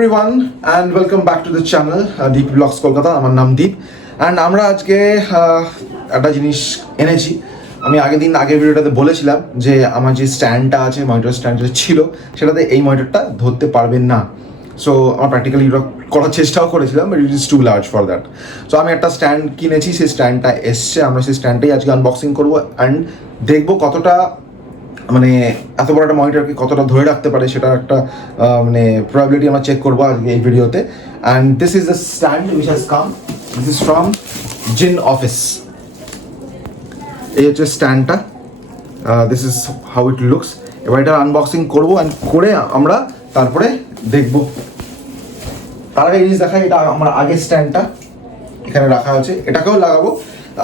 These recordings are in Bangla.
everyone and welcome back to the channel Deep Vlogs Kolkata. আমার নাম দীপ and আমরা আজকে একটা জিনিস এনেছি। আমি আগের ভিডিওটাতে বলেছিলাম যে আমার যে স্ট্যান্ডটা আছে, মনিটর স্ট্যান্ডটা ছিল, সেটাতে এই মনিটরটা ধরতে পারবেন না। সো আমার প্র্যাকটিক্যালি করার চেষ্টাও করেছিলাম, but it is too large for that. So আমি একটা স্ট্যান্ড কিনেছি, সেই স্ট্যান্ডটা এসছে। আমরা সেই স্ট্যান্ডটাই আজকে আনবক্সিং করবো অ্যান্ড দেখবো কতটা মানে এত বড় একটা মনিটরকে কতটা ধরে রাখতে পারে, সেটা একটা মানে প্রবাবিলিটি আমরা চেক করবো আজকে এই ভিডিওতে। And this is the stand which has come, this is from জিন অফিস। এই হচ্ছে স্ট্যান্ডটা, this is how it looks. এবার এটা আনবক্সিং করবো অ্যান্ড করে আমরা তারপরে দেখবো। তার আগে জিনিস দেখাই, এটা আমার আগের স্ট্যান্ডটা এখানে রাখা আছে, এটাকেও লাগাবো।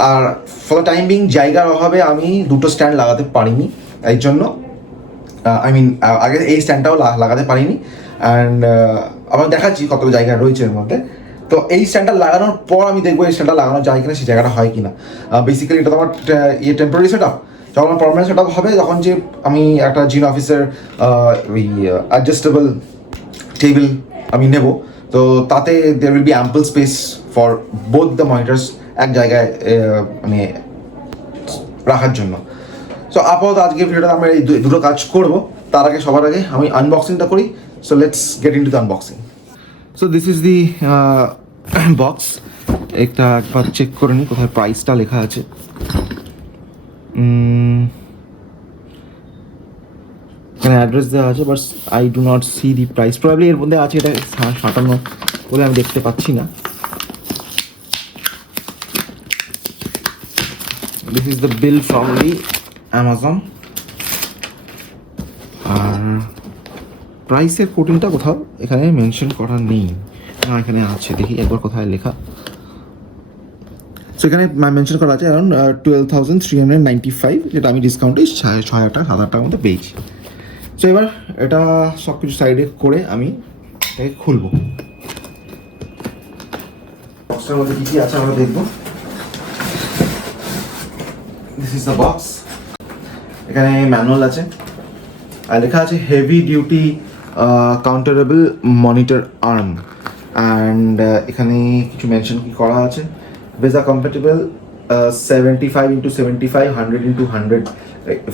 আর ফর দ্য টাইম বিং জায়গার অভাবে আমি দুটো স্ট্যান্ড লাগাতে পারিনি, এই জন্য আগে এই স্ট্যান্ডটাও লাগাতে পারিনি। অ্যান্ড আবার দেখাচ্ছি কত জায়গা রয়েছে এর মধ্যে। তো এই স্ট্যান্ডটা লাগানোর পর আমি দেখবো এই স্ট্যান্ডটা লাগানো যায় কিনা, সেই জায়গাটা হয় কিনা। বেসিক্যালি এটা তো আমার টেম্পোরারি সেট আপ। যখন আমার পারমানেন্ট সেট আপ হবে, তখন যে আমি একটা জিন অফিসের ওই অ্যাডজাস্টেবল টেবিল আমি নেব, তো তাতে there will be ample space for both the monitors এক জায়গায় মানে রাখার জন্য। সো আপাতত আজকে ভিডিওটা আমরা এই দুটো কাজ করবো। তার আগে সবার আগে আমি আনবক্সিংটা করি। So let's get in to the unboxing. So this is the box. একবার চেক করে নিই কোথায় প্রাইসটা লেখা আছে। এখানে অ্যাড্রেস দেওয়া আছে, but I do not see the price. Probably এর মধ্যে আছে, এটা 57 বলে আমি দেখতে পাচ্ছি না। This is the bill from the Amazon. আর প্রাইসের কোটিংটা কোথাও এখানে মেনশন করা নেই। না, এখানে আছে, দেখি একবার কোথায় লেখা। সো এখানে মেনশন করা আছে অ্যারাউন্ড 12,395, যেটা আমি ডিসকাউন্টে 6,000 টাকা 7,000 টাকার মধ্যে পেয়েছি। সো এবার এটা সব কিছু সাইডে করে আমি এটাকে খুলবো। বক্সটার মধ্যে কী কী আছে আমরা দেখবো। This is the box. এখানে ম্যানুয়াল আছে আর লেখা আছে heavy duty counterbalance monitor arm. And এখানে কিছু মেনশন কি করা আছে। ভেজা compatible 75x75 100x100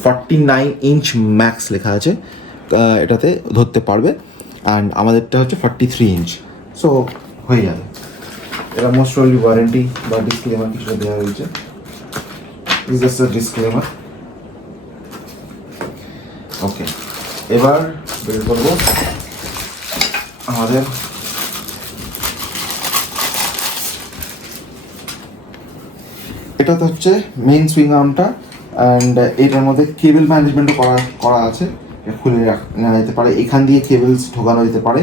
49 inch max লেখা আছে, এটাতে ধরতে পারবে। অ্যান্ড আমাদেরটা হচ্ছে 43 ইঞ্চ। সো হয়ে যাবে। এটা মোস্ট প্রবাবলি ওয়ারেন্টি বা ডিসক্লেমার কিছুটা দেওয়া হয়েছে। Is just a disclaimer. Okay, এবার বের করবো আমাদের এটা তো হচ্ছে মেইন সুইং আর্মটা। অ্যান্ড এটার মধ্যে কেবল ম্যানেজমেন্টও করা আছে। খুলে নেওয়া যেতে পারে, এখান দিয়ে কেবলস ঢোকানো যেতে পারে,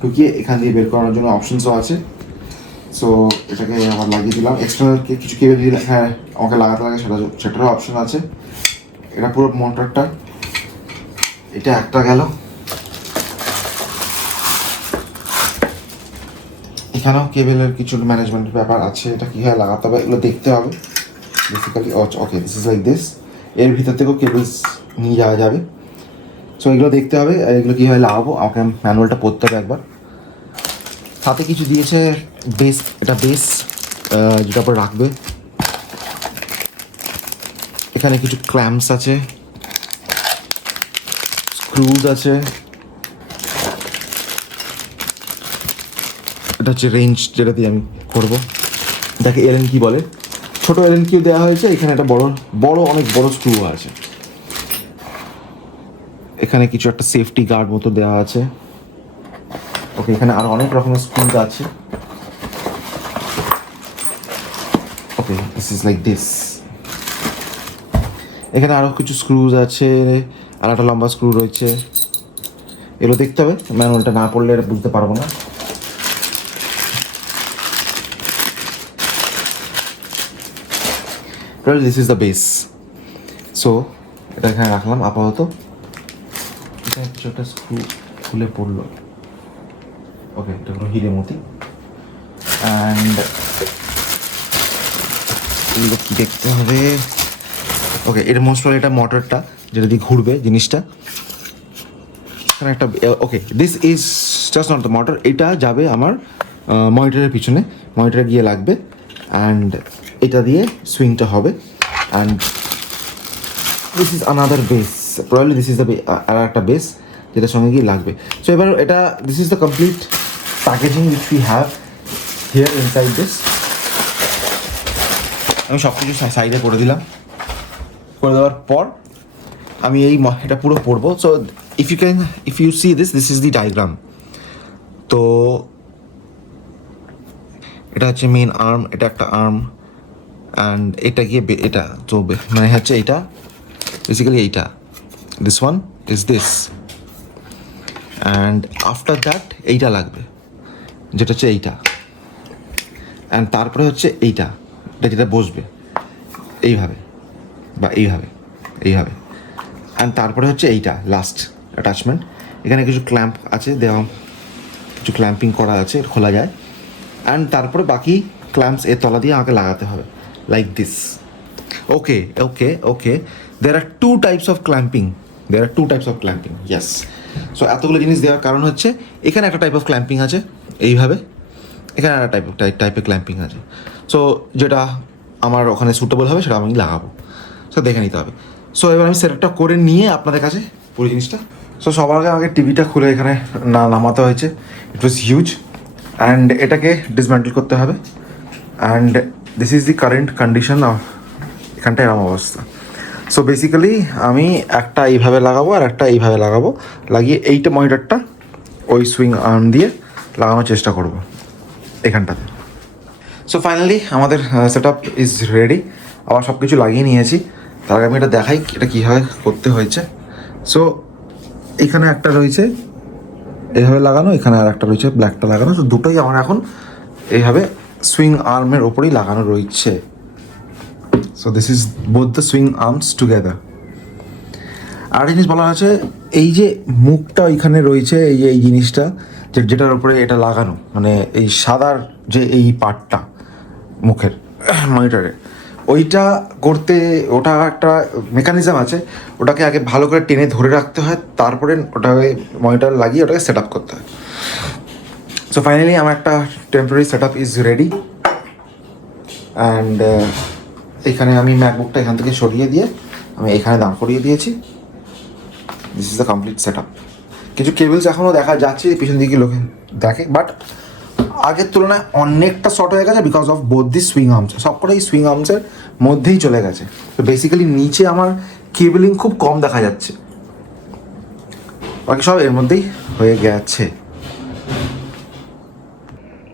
ঢুকিয়ে এখান দিয়ে বের করানোর জন্য অপশনসও আছে। সো এটাকে আবার লাগিয়ে দিলাম। এক্সটার্নাল কিছু কেবল দিলে হ্যাঁ আমাকে লাগাতে লাগে, সেটারও অপশন আছে। এটা পুরো মোটরটা, এটা একটা গেল। এখানেও কেবলের কিছু ম্যানেজমেন্টের ব্যাপার আছে, এটা কীভাবে লাগাতে হবে এগুলো দেখতে হবে basically. Okay, this is like this. এর ভিতর থেকেও কেবলস নিয়ে যাওয়া যাবে। সো এগুলো দেখতে হবে, এগুলো কীভাবে লাগাবো আমাকে ম্যানুয়ালটা পড়তে হবে একবার। সাথে কিছু দিয়েছে বেস, এটা বেস যেটা পর রাখবে। এখানে কিছু ক্ল্যাম্পস আছে, স্ক্রুজ আছে। এটা হচ্ছে রেঞ্জ, যেটা দিয়ে আমি করবো। যাকে এলএন কি বলে, ছোটো এলএন কিউ দেওয়া হয়েছে। এখানে একটা অনেক বড় স্ক্রু আছে। এখানে কিছু একটা সেফটি গার্ড মতো দেওয়া আছে। ওকে, এখানে আরো অনেক রকমের স্ক্রু আছে। ওকে, দিস ইজ লাইক দিস। এখানে আরো কিছু স্ক্রুজ আছে, আর একটা লম্বা স্ক্রু রয়েছে। এগুলো দেখতে হবে, ম্যানুয়ালটা না পড়লে এটা বুঝতে পারবো না। This is the base. So এটা এখানে রাখলাম আপাতত। এখানে কিছু একটা স্ক্রু খুলে পড়লো। ওকে, এটা হলো হিরে মতি। অ্যান্ড এগুলো কি দেখতে হবে। ওকে, এটা মোস্ট প্রবাবলি এটা মোটরটা যেটা দিয়ে ঘুরবে জিনিসটা। এখানে একটা okay, this is just not the monitor, এটা যাবে আমার মনিটরের পিছনে, মনিটরে গিয়ে লাগবে অ্যান্ড এটা দিয়ে সুইংটা হবে and this is another base, probably this is the আর একটা বেস যেটার সঙ্গে গিয়ে লাগবে। সো এবার এটা this is the complete packaging which we have here inside this. আমি সব কিছু সাইডে করে দিলাম, করে দেওয়ার পর আমি এই এটা পুরো পড়বো। So if you see this is the diagram. তো এটা হচ্ছে মেন আর্ম, এটা একটা আর্ম অ্যান্ড এটা গিয়ে এটা তো মানে হচ্ছে এইটা বেসিক্যালি এইটা, this one is this and after that এইটা লাগবে যেটা হচ্ছে এইটা অ্যান্ড তারপরে হচ্ছে এইটা যেটা বসবে এইভাবে বা এইভাবে এইভাবে অ্যান্ড তারপরে হচ্ছে এইটা লাস্ট অ্যাটাচমেন্ট। এখানে কিছু ক্ল্যাম্প আছে দেওয়া, কিছু ক্ল্যাম্পিং করা আছে, খোলা যায় অ্যান্ড তারপরে বাকি ক্ল্যাম্পস এর তলা দিয়ে আমাকে লাগাতে হবে like this. Okay okay okay, there are two types of clamping, yes. So এতগুলো জিনিস দেওয়ার কারণ হচ্ছে এখানে একটা টাইপ অফ ক্ল্যাম্পিং আছে এইভাবে, এখানে একটা টাইপের ক্ল্যাম্পিং আছে। সো যেটা আমার ওখানে সুটেবল হবে সেটা আমি লাগাবো, সো দেখে নিতে হবে। সো এবার আমি সেটআপটা করে নিয়ে আপনাদের কাছে পুরো জিনিসটা। সো সবার আগে আমাকে টিভিটা খুলে এখানে নামাতে হয়েছে, ইট ওয়াজ হিউজ অ্যান্ড এটাকে ডিসম্যান্টেল করতে হবে and this is the current condition of এখানটা এরকম অবস্থা। সো বেসিক্যালি আমি একটা এইভাবে লাগাবো আর একটা এইভাবে লাগাবো, লাগিয়ে এইটা মনিটরটা ওই সুইং আর্ম দিয়ে লাগানোর চেষ্টা করব এখানটাতে। সো ফাইনালি আমাদের সেট আপ ইজ রেডি, আবার সব কিছু লাগিয়ে নিয়েছি। তার আগে আমি এটা দেখাই এটা কীভাবে করতে হয়েছে। সো এখানে একটা রয়েছে এইভাবে লাগানো, এখানে আর একটা রয়েছে ব্ল্যাকটা লাগানো। সো দুটোই আমার এখন এইভাবে সুইং আর্মের ওপরেই লাগানো রয়েছে। So this is both the swing arms together. আর জিনিস বলা আছে, এই যে মুখটা ওইখানে রয়েছে, এই জিনিসটা যেটার উপরে এটা লাগানো, মানে এই সাদার যে এই পার্টটা মুখের মনিটরে, ওইটা করতে ওটা একটা মেকানিজম আছে, ওটাকে আগে ভালো করে টেনে ধরে রাখতে হয়, তারপরে ওটাকে মনিটর লাগিয়ে ওটাকে সেট আপ করতে হয়। সো ফাইনালি আমার একটা temporary set up is ready and এখানে আমি ম্যাকবুকটা এখান থেকে সরিয়ে দিয়ে আমি এখানে দাঁড় করিয়ে দিয়েছি। This is the complete set up. কিছু কেবলস এখনও দেখা যাচ্ছে পিছন দিকে লোকে দেখে, বাট আগের তুলনায় অনেকটা শর্ট হয়ে গেছে because of both the swing arms. সবকটা এই সুইং আর্মসের মধ্যেই চলে গেছে। তো বেসিক্যালি নিচে আমার কেবলিং খুব কম দেখা যাচ্ছে, বাকি সব এর মধ্যেই হয়ে গেছে।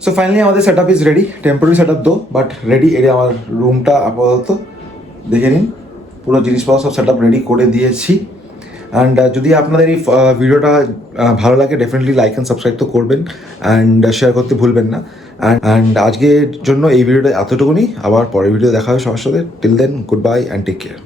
সো ফাইনালি আমাদের set up is ready, temporary set up দো বাট রেডি। এটা আমার রুমটা আপাতত দেখে নিন, পুরো জিনিসপত্র সব সেট আপ রেডি করে দিয়েছি। অ্যান্ড যদি আপনাদের এই ভিডিওটা ভালো লাগে ডেফিনেটলি লাইক অ্যান্ড সাবস্ক্রাইব তো করবেন অ্যান্ড শেয়ার করতে ভুলবেন না। অ্যান্ড আজকের জন্য এই ভিডিওটা এতটুকুনি, আবার পরের ভিডিও দেখা হবে সবার সাথে। Till then goodbye and take care.